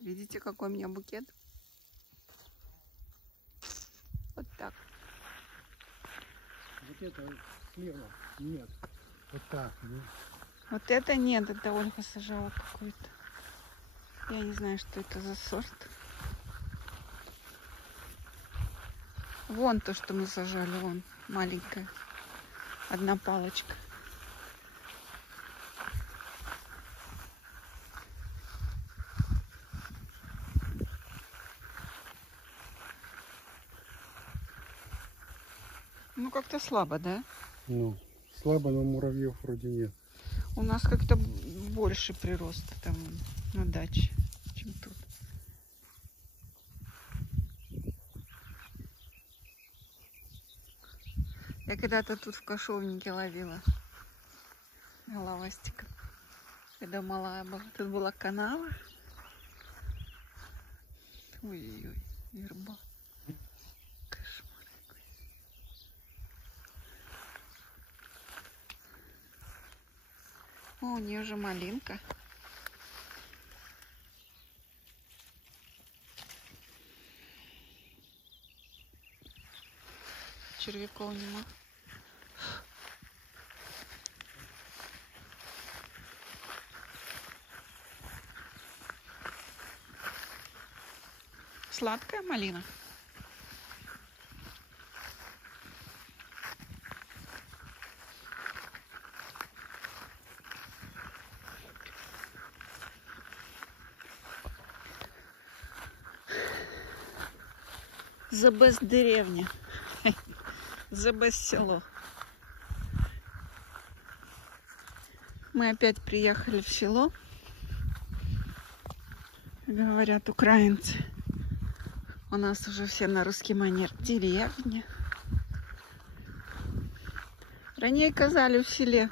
Видите, какой у меня букет? Вот так. Вот это слева нет. Вот так, ну. Вот это нет, это Ольга сажала какой-то. Я не знаю, что это за сорт. Вон то, что мы сажали, вон маленькая. Одна палочка. Ну, как-то слабо, да? Ну, слабо, но муравьев вроде нет. У нас как-то больше прироста там на даче, чем тут. Я когда-то тут в кошовнике ловила головастика, когда малая была. Тут была канава. Ой-ой-ой, верба. Кошмар какой. О, у нее же малинка. Червяков нема. Сладкая малина. The best деревня. The best село. Мы опять приехали в село. Говорят украинцы. У нас уже все на русский манер. Деревня. Ранее казали в селе.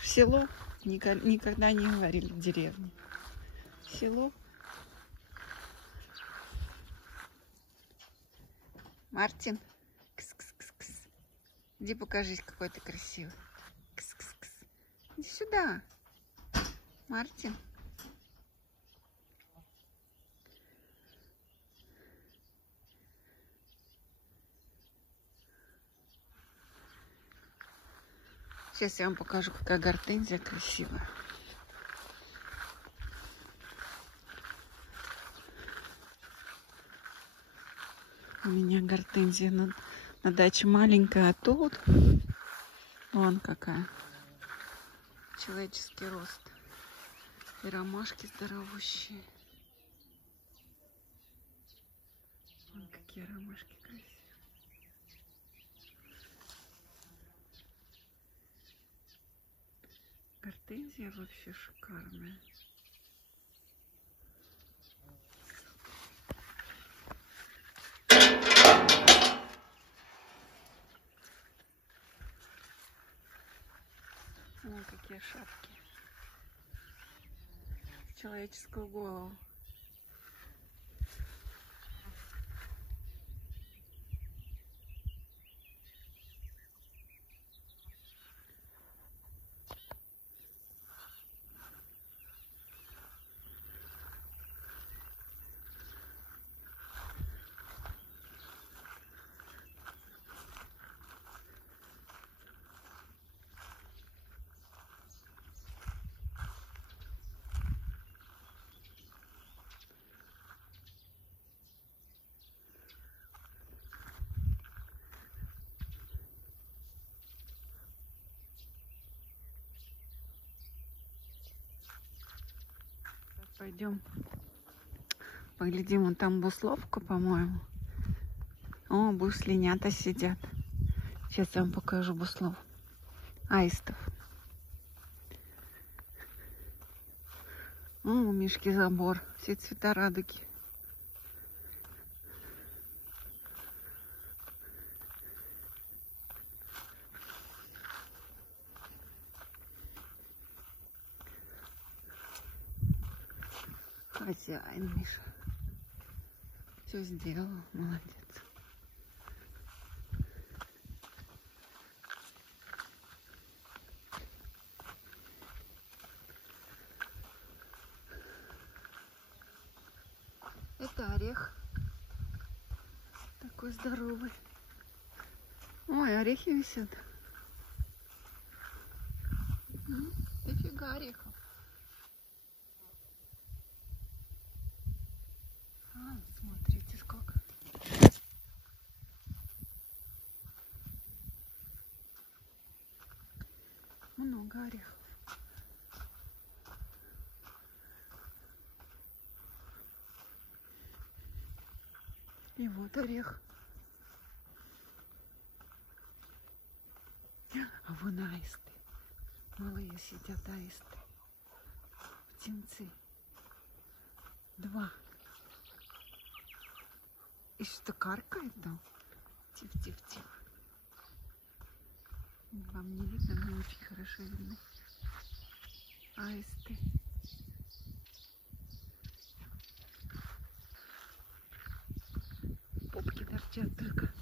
В село никогда не говорили деревня. Село. Мартин. Кс-кс-кс-кс. Иди покажись, какой ты красивый. Кс-кс-кс. Иди сюда. Мартин. Сейчас я вам покажу, какая гортензия красивая. У меня гортензия на даче маленькая, а тут вон какая. Человеческий рост. И ромашки здоровущие. Вон какие ромашки красивые. Гортензия вообще шикарная. Вон какие шапки. Человеческую голову. Пойдем поглядим, вон там бусловка, по-моему. О, буслинята сидят. Сейчас я вам покажу буслов. Аистов. О, у Мишки забор. Все цвета радуги. Хозяин Миша. Все сделал. Молодец. Это орех. Такой здоровый. Ой, орехи висят. Дофига орехов. Смотрите, сколько. Много орехов. И вот орех. А вон аисты. Малые сидят аисты. Птенцы. 2. И что каркает там? Тиф-тиф-тиф. Вам не видно, но очень хорошо видно. Аисты. Попки торчат только.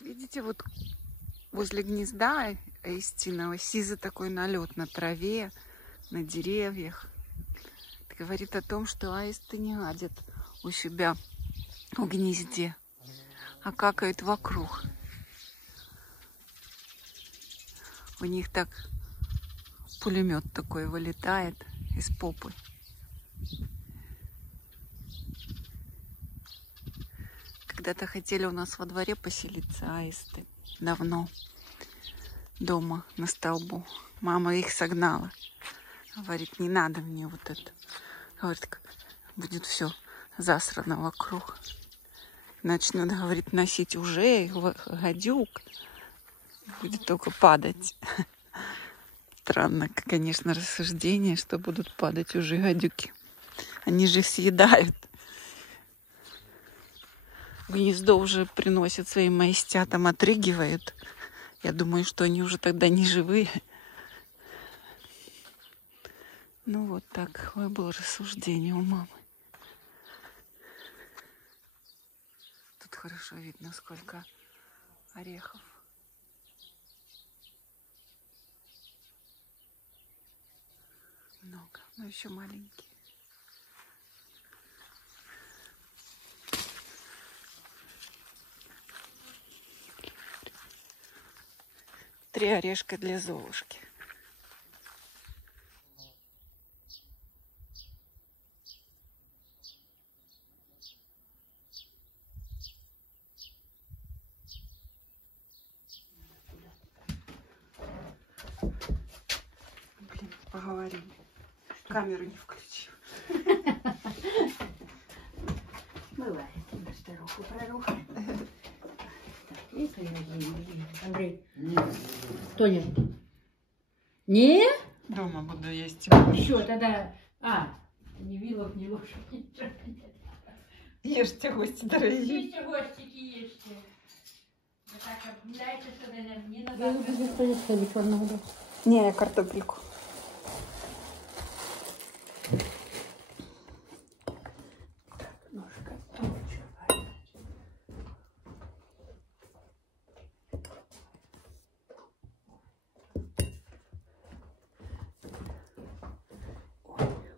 Видите, вот возле гнезда аистиного сизый такой налет на траве, на деревьях. Это говорит о том, что аисты не гадят у себя в гнезде, а какают вокруг. У них так пулемет такой вылетает из попы. Когда-то хотели у нас во дворе поселиться аисты. Давно. Дома на столбу. Мама их согнала. Говорит, не надо мне вот это. Говорит, будет все засрано вокруг. Начнет, говорит, носить ужей, гадюк. Будет только падать. Странно, конечно, рассуждение, что будут падать ужи, гадюки. Они же их съедают. Гнездо уже приносят своим аистятам, отрыгивают. Я думаю, что они уже тогда не живые. Ну вот такое было рассуждение у мамы. Тут хорошо видно, сколько орехов. Много, но еще маленькие. Три орешка для Золушки. Блин, поговорили. Камеру не включил. Бывает, на старуху проруха. Андрей. Тоня. Не? Дома буду есть. Еще тогда. Ни вилок, ни ложек, ничего нет. Ешьте, гости дорогие. Ешьте, гостики, ешьте. Вы так обмляете, что не надо. Вы будете сходить в одну воду? Не, картофельку. Ножка.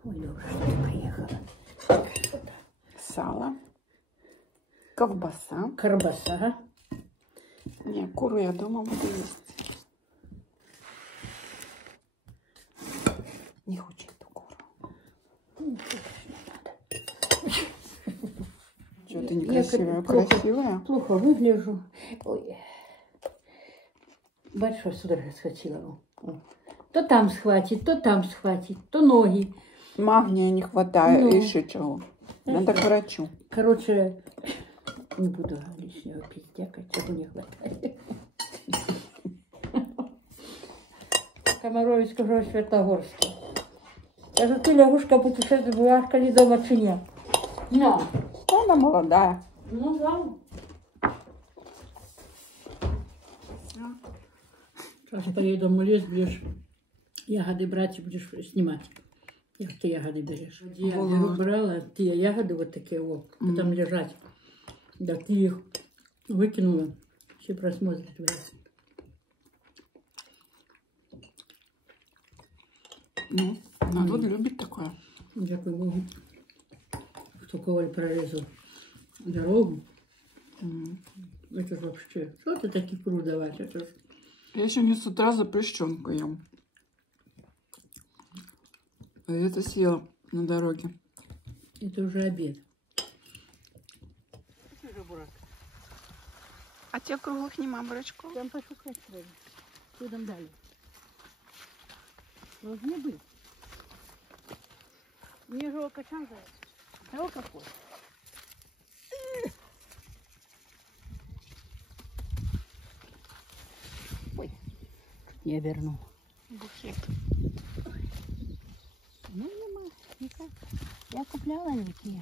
Ой, добре, что ты приехала. Сало. Ковбаса. Колбаса. Не, куру я дома буду есть. Не хочу эту куру. Что ты некрасивая? Красивая? Плохо выгляжу. Ой. Большой судорога схватила. То там схватит, то там схватит, то ноги. Магния не хватает, и еще чего. Надо к врачу. Короче, не буду лишнего пиздякать, чего не хватает. Комарович сказал Святогорский. Кажу, ты, лягушка, путешествуешь, не дома чи ні? На. Она молодая. Ну да. Сейчас поеду в лес, будешь ягоды брать и будешь снимать. Як ты ягоды берешь? Я брала те ягоды вот такие вот, там лежать. Да ты их выкинула, все просмотрят. Ну, народ любит такое. Дякую Богу, кто Коваль прорезал дорогу. Это ж вообще, что ты таких круг давать? Это ж... Я сегодня с утра запрещенку ем. А это съела на дороге. Это уже обед. А тебе круглых нема, бурачков? Там пошукать треба. Что там дали? Должны быть. Мне же качан заяц. А вот какой. Ой, чуть не обернул. Букет. Ну, нема, никак. Я купляла такие.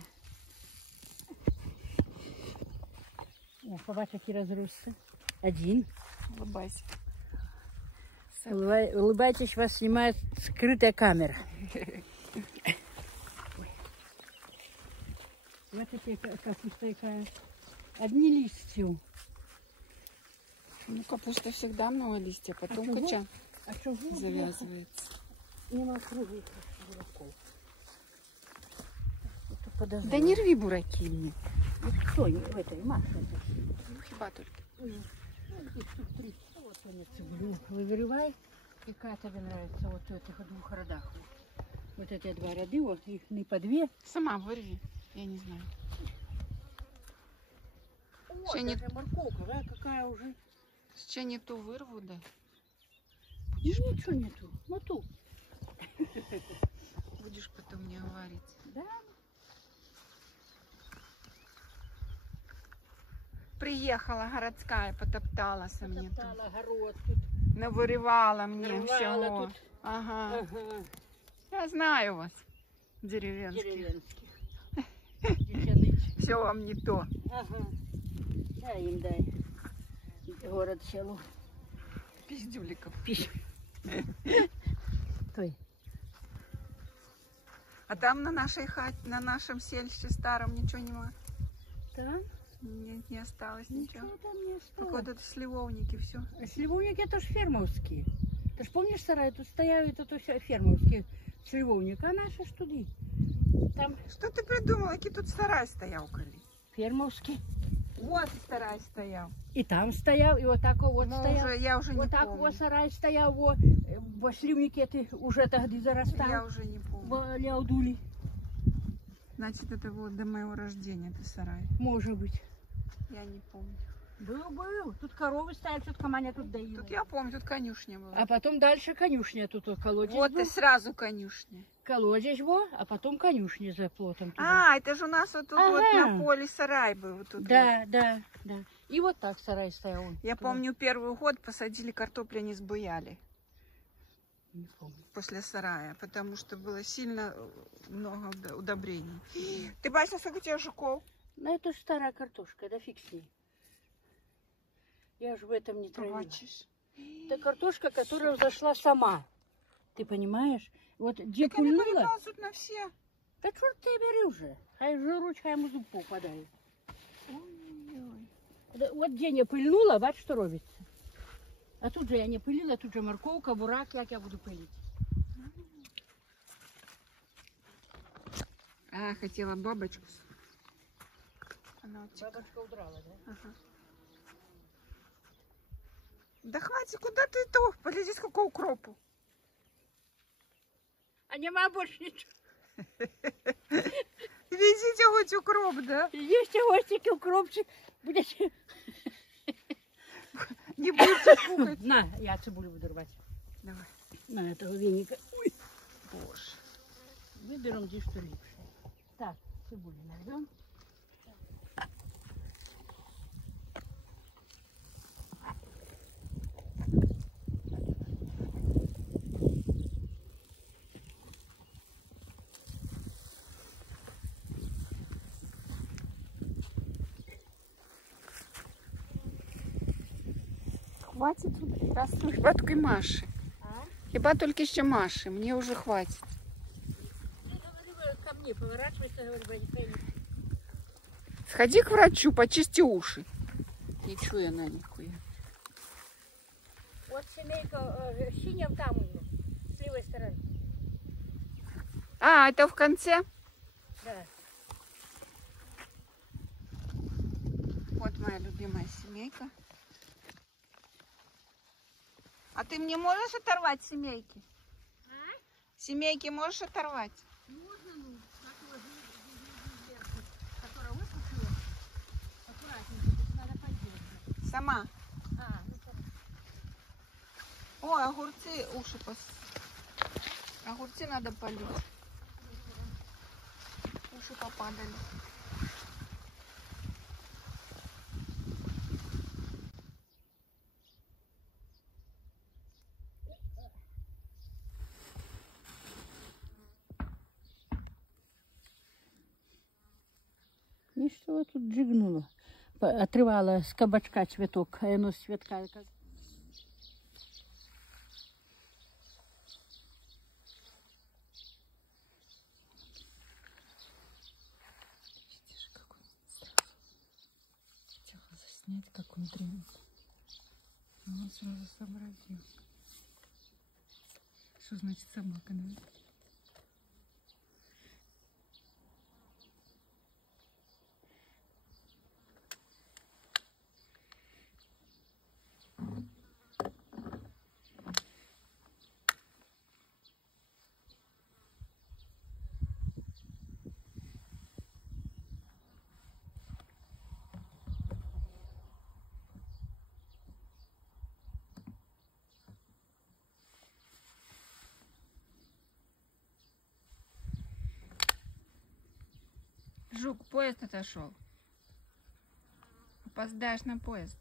О, побачь, які розросся. Один. Улыбайся. Улыбайтесь, вас снимает скрытая камера. Вот такие капуста такая. Одни листья. Ну, капуста всегда много листьев, потом чего? качан А чего? завязывается. Нема круглых бураков. Да не рви бураки мне. Ну, кто в этой Маша? Ну, хиба только. Вот они цеблю. Выбирай, какая тебе нравится вот в этих двух родах. Вот эти два роды, вот их не по две. Сама вырви, я не знаю. О, это морковка, да, какая уже. Сейчас не ту вырву, да? Ничего нету, ну ту. Будешь потом мне говорить. Да. Приехала городская, потопталась мне тут. Потоптала огород тут. Навырывала мне Нарвала всего. тут. Ага. Ага. Я знаю вас, деревенских. Деревенских. Дитяных. Все вам не то. Ага. Дай им дай. Город, село. Пиздюликов. Той. А там на нашей хате, на нашем сельще старом ничего нема? Там? Нет, не осталось ничего. Ничего там не осталось. Какой-то сливовники, все. А сливовники это ж фермовские. Ты ж помнишь, сарай тут стояли, это все фермовские сливовник, а наши ж туди. Там Что ты придумала, який тут сарай стоял, коли? фермовский. Вот сарай стоял. И там стоял, и вот так вот Ну, стоял. уже, я уже не Вот так помню. вот сарай стоял, во сливники эти уже тогда зарастал. Я уже не помню. Во ляудули, Значит, это вот до моего рождения, это сарай. может быть. Я не помню. Был. Тут коровы стояли, тетка Маня тут доила. Тут я помню, тут конюшня была. А потом дальше конюшня, тут вот колодец Вот был. и сразу конюшня. Колодец был, а потом конюшня за плотом. Туда. А, это же у нас вот тут Ага. вот на поле сарай был. Вот тут вот. Да. И вот так сарай стоял. Я помню, первый год посадили картофля, не сбыяли Не помню. после сарая, потому что было сильно много удобрений. Ты бачишь, сколько у тебя жуков? Ну это ж старая картошка, да фиг с ней. Я же в этом не травила. Бачишь? Это картошка, которая взошла сама. Ты понимаешь? Вот где Так они пульнула. переползут на все. Да чорт ты бери уже. Хай жируч, хай ему зуб попадает. Ой-ой. Вот где не пильнула, бач, что робится. А тут же я не пилила, тут же морковка, бурак, як я буду пилить. А, хотела бабочку. Она утекла. Бабушка удрала, да? Ага. Да хватит, куда ты то? Погляди, сколько укропу. А нема больше ничего. Везите хоть укроп, да? Есть гостики, укропчик. Будете... Не будете пухать. На, я цибулю буду рвать. Давай. На этого веника. Ой. Боже. Выберем здесь что лучше. Так, цибулю найдем. хватит раз хіба тільки Маші. Хіба тільки ще Маші, мені вже хватить. Ты говорила ко мне, поворачивайся, говорю, Ванька. Сходи к врачу, почисти уши. Не чую она нихуя. Вот семейка синяя там, с левой стороны. А, это в конце? Да. Вот моя любимая семейка. А ты мне можешь оторвать семейки? А? Семейки можешь оторвать? Можно, ну, такого вверху, которая выпустила. Аккуратненько, тут надо поддерживать. Сама. А, ну хорошо. Ой, огурцы, уши огурцы надо полить. Уши попадали. И что тут джигнула? Отрывала с кабачка цветок, а оно с цветка. Видишь, как он сразу хотел заснять, как он дремит. Но он сразу сообразил. Что значит собака, да? Жук, поезд отошел. Опоздаешь на поезд.